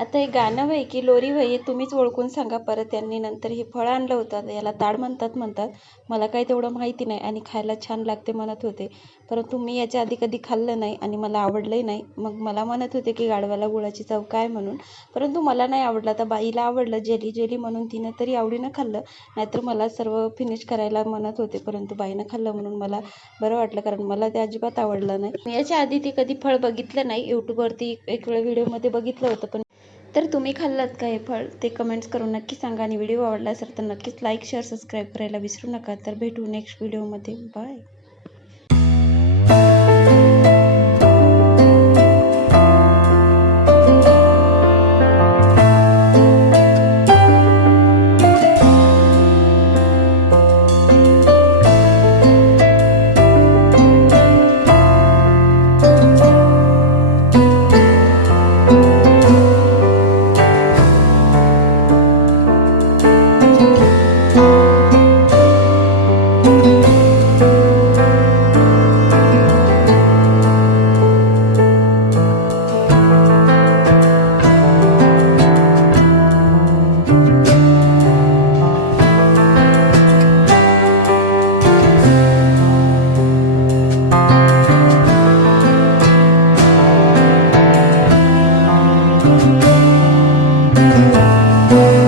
आता हे गाणं वय की लोरी वय तुम्हीच ओळखून सांगा परत. यांनी नंतर हे फळ आणलं होतं, याला ताड म्हणतात. मला काही तेवढं माहिती नाही आणि खायला छान लागते म्हणत होते, परंतु मी याच्या आधी कधी खाल्लं नाही आणि मला आवडलंही नाही. मग मला म्हणत होते की गाढवाला गुळाची चव काय म्हणून, परंतु मला नाही आवडलं. आता बाईला आवडलं, जेली जेली म्हणून तिनं तरी आवडीनं खाल्लं, नाहीतर मला सर्व फिनिश करायला म्हणत होते, परंतु बाईनं खाल्लं म्हणून मला बरं वाटलं, कारण मला ते अजिबात आवडलं नाही. मी याच्या आधी ते कधी फळ बघितलं नाही, यूट्यूबवरती एक वेळ व्हिडिओमध्ये बघितलं होतं. पण तर तुम्ही खाल्लात का हे फळ ते कमेंट्स करून नक्की सांगा. आणि व्हिडिओ आवडला असेल तर नक्कीच लाईक शेअर सबस्क्राईब करायला विसरू नका. तर भेटू नेक्स्ट व्हिडिओमध्ये. बाय.